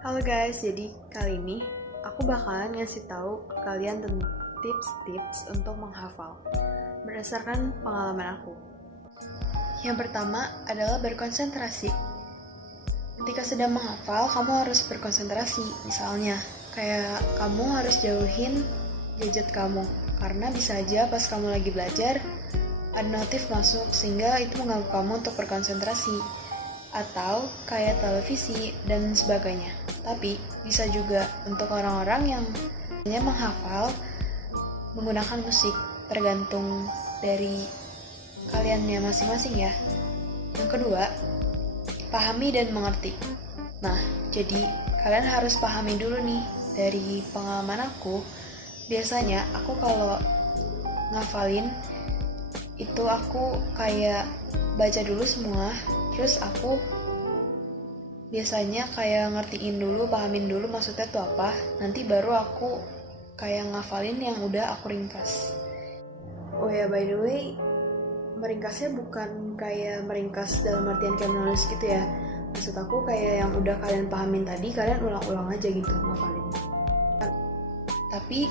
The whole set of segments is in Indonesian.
Halo guys, jadi kali ini aku bakalan ngasih tahu ke kalian tentang tips-tips untuk menghafal berdasarkan pengalaman aku. Yang pertama adalah berkonsentrasi. Ketika sedang menghafal, kamu harus berkonsentrasi. Misalnya, kayak kamu harus jauhin gadget kamu, karena bisa aja pas kamu lagi belajar ada notif masuk sehingga itu mengganggu kamu untuk berkonsentrasi, atau kayak televisi dan sebagainya. Tapi bisa juga untuk orang-orang yang hanya menghafal menggunakan musik, tergantung dari kaliannya masing-masing ya. Yang kedua, pahami dan mengerti. Nah, jadi kalian harus pahami dulu nih. Dari pengalaman aku, biasanya aku kalau ngafalin itu aku kayak baca dulu semua, terus aku biasanya kayak ngertiin dulu, pahamin dulu maksudnya tuh apa, nanti baru aku kayak ngafalin yang udah aku ringkas. Oh ya, by the way, meringkasnya bukan kayak meringkas dalam artian kayak menulis gitu ya. Maksud aku kayak yang udah kalian pahamin tadi, kalian ulang-ulang aja gitu ngafalin. Tapi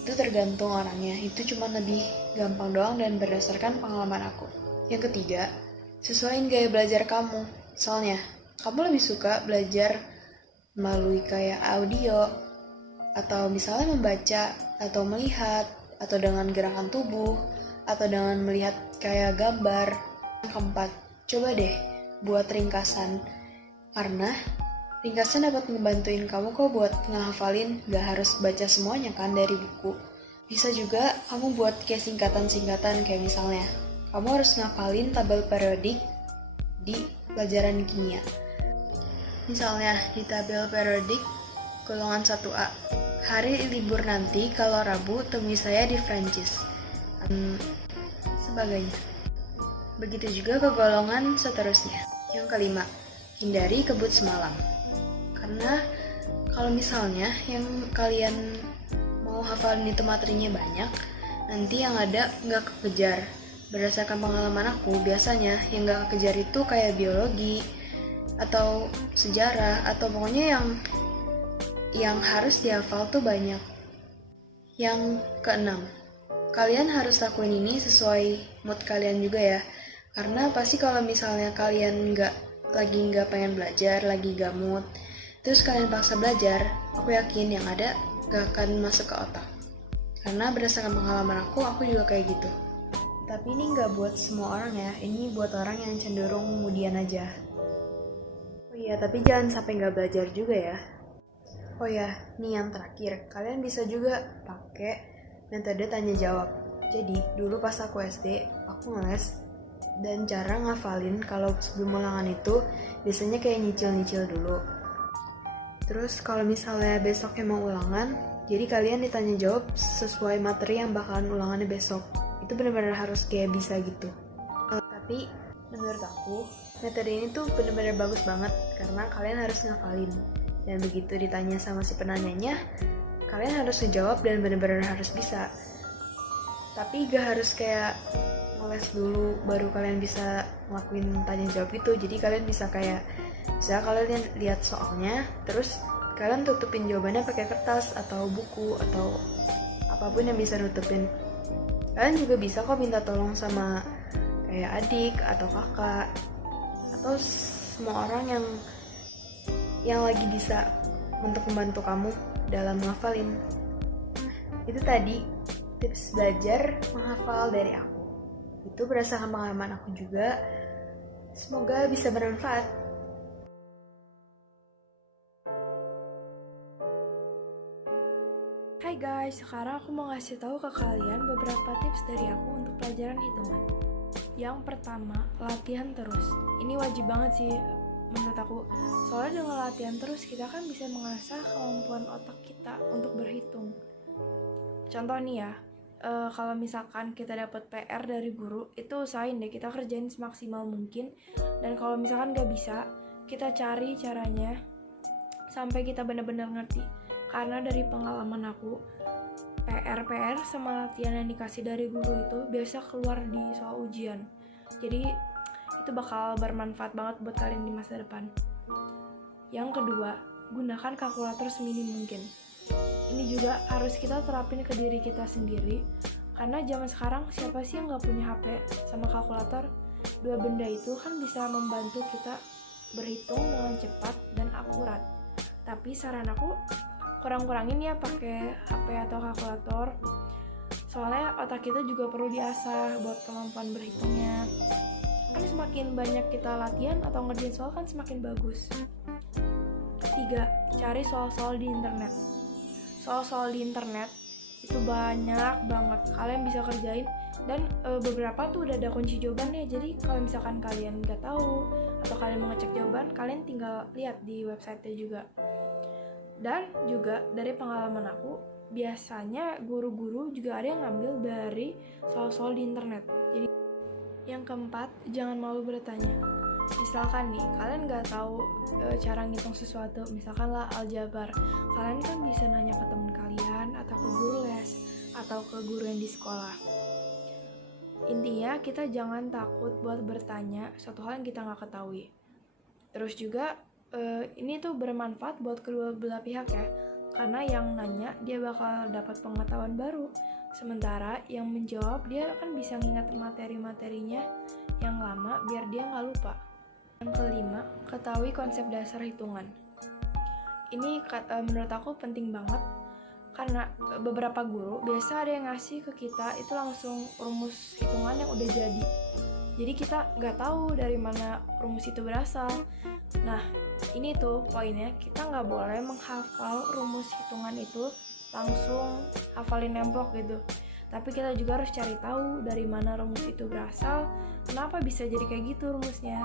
itu tergantung orangnya, itu cuma lebih gampang doang dan berdasarkan pengalaman aku. Yang ketiga, sesuaiin gaya belajar kamu. Soalnya, kamu lebih suka belajar melalui kayak audio, atau misalnya membaca, atau melihat, atau dengan gerakan tubuh, atau dengan melihat kayak gambar. Yang keempat, coba deh buat ringkasan, karena ringkasan dapat ngebantuin kamu kok buat ngehafalin, gak harus baca semuanya kan dari buku. Bisa juga kamu buat kayak singkatan-singkatan, kayak misalnya kamu harus ngafalin tabel periodik di pelajaran kimia. Misalnya di tabel periodik golongan 1A, hari libur nanti kalau Rabu temui saya di Prancis, sebagainya. Begitu juga ke golongan seterusnya. Yang kelima, hindari kebut semalam. Karena kalau misalnya yang kalian mau hafalin itu materinya banyak, nanti yang ada nggak kekejar. Berdasarkan pengalaman aku, biasanya yang nggak kekejar itu kayak biologi, atau sejarah, atau pokoknya yang harus dihafal tuh banyak. Yang keenam, kalian harus lakuin ini sesuai mood kalian juga ya. Karena pasti kalau misalnya kalian nggak pengen belajar, lagi gak mood, terus kalian paksa belajar, aku yakin yang ada gak akan masuk ke otak. Karena berdasarkan pengalaman aku juga kayak gitu. Tapi ini gak buat semua orang ya, ini buat orang yang cenderung kemudian aja. Oh iya, tapi jangan sampai gak belajar juga ya. Oh ya, nih yang terakhir, kalian bisa juga pakai metode tanya jawab. Jadi, dulu pas aku SD, aku ngeles, dan cara ngafalin kalau sebelum ulangan itu biasanya kayak nyicil-nyicil dulu. Terus kalau misalnya besoknya mau ulangan, jadi kalian ditanya jawab sesuai materi yang bakalan ulangannya besok. Itu benar-benar harus kayak bisa gitu. Tapi menurut aku, metode ini tuh benar-benar bagus banget karena kalian harus ngafalin. Dan begitu ditanya sama si penanyanya, kalian harus ngejawab dan benar-benar harus bisa. Tapi gak harus kayak ngeles dulu baru kalian bisa ngelakuin tanya jawab itu. Jadi kalian bisa kayak, misalnya kalian lihat soalnya, terus kalian tutupin jawabannya pakai kertas atau buku atau apapun yang bisa nutupin. Kalian juga bisa kok minta tolong sama kayak adik atau kakak atau semua orang yang lagi bisa untuk membantu kamu dalam menghafalin. Itu tadi tips belajar menghafal dari aku. Itu berdasarkan pengalaman aku juga. Semoga bisa bermanfaat. Hai guys, sekarang aku mau ngasih tahu ke kalian beberapa tips dari aku untuk pelajaran hitungan. Yang pertama, latihan terus. Ini wajib banget sih menurut aku. Soalnya dengan latihan terus kita kan bisa mengasah kemampuan otak kita untuk berhitung. Contoh nih ya, kalau misalkan kita dapat PR dari guru, itu usahain deh kita kerjain semaksimal mungkin. Dan kalau misalkan gak bisa, kita cari caranya sampai kita benar-benar ngerti. Karena dari pengalaman aku, PR sama latihan yang dikasih dari guru itu biasa keluar di soal ujian. Jadi itu bakal bermanfaat banget buat kalian di masa depan. Yang kedua, gunakan kalkulator seminim mungkin. Ini juga harus kita terapin ke diri kita sendiri, karena zaman sekarang siapa sih yang gak punya HP sama kalkulator? Dua benda itu kan bisa membantu kita berhitung dengan cepat dan akurat. Tapi saran aku, kurang-kurangin ya pakai HP atau kalkulator. Soalnya otak kita juga perlu diasah buat kemampuan berhitungnya. Kan semakin banyak kita latihan atau ngerjain soal kan semakin bagus. 3. Cari soal-soal di internet. Soal-soal di internet itu banyak banget kalian bisa kerjain, dan beberapa tuh udah ada kunci jawabannya. Jadi kalau misalkan kalian nggak tahu atau kalian mau ngecek jawaban, kalian tinggal lihat di website-nya juga. Dan juga dari pengalaman aku, biasanya guru-guru juga ada yang ngambil dari soal-soal di internet. Jadi yang keempat, jangan malu bertanya. Misalkan nih, kalian nggak tahu cara ngitung sesuatu, misalkan lah aljabar, kalian kan bisa nanya ke teman kalian atau ke guru les atau ke guru yang di sekolah. Intinya kita jangan takut buat bertanya suatu hal yang kita nggak ketahui. Terus juga ini tuh bermanfaat buat kedua belah pihak ya, karena yang nanya dia bakal dapat pengetahuan baru, sementara yang menjawab dia kan bisa ngingat materi-materinya yang lama biar dia nggak lupa. Yang kelima, ketahui konsep dasar hitungan. Ini menurut aku penting banget, karena beberapa guru biasa ada yang ngasih ke kita itu langsung rumus hitungan yang udah jadi. Jadi kita nggak tahu dari mana rumus itu berasal. Nah, ini tuh poinnya, kita nggak boleh menghafal rumus hitungan itu langsung hafalin nemplok gitu. Tapi kita juga harus cari tahu dari mana rumus itu berasal, kenapa bisa jadi kayak gitu rumusnya.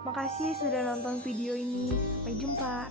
Makasih sudah nonton video ini. Sampai jumpa.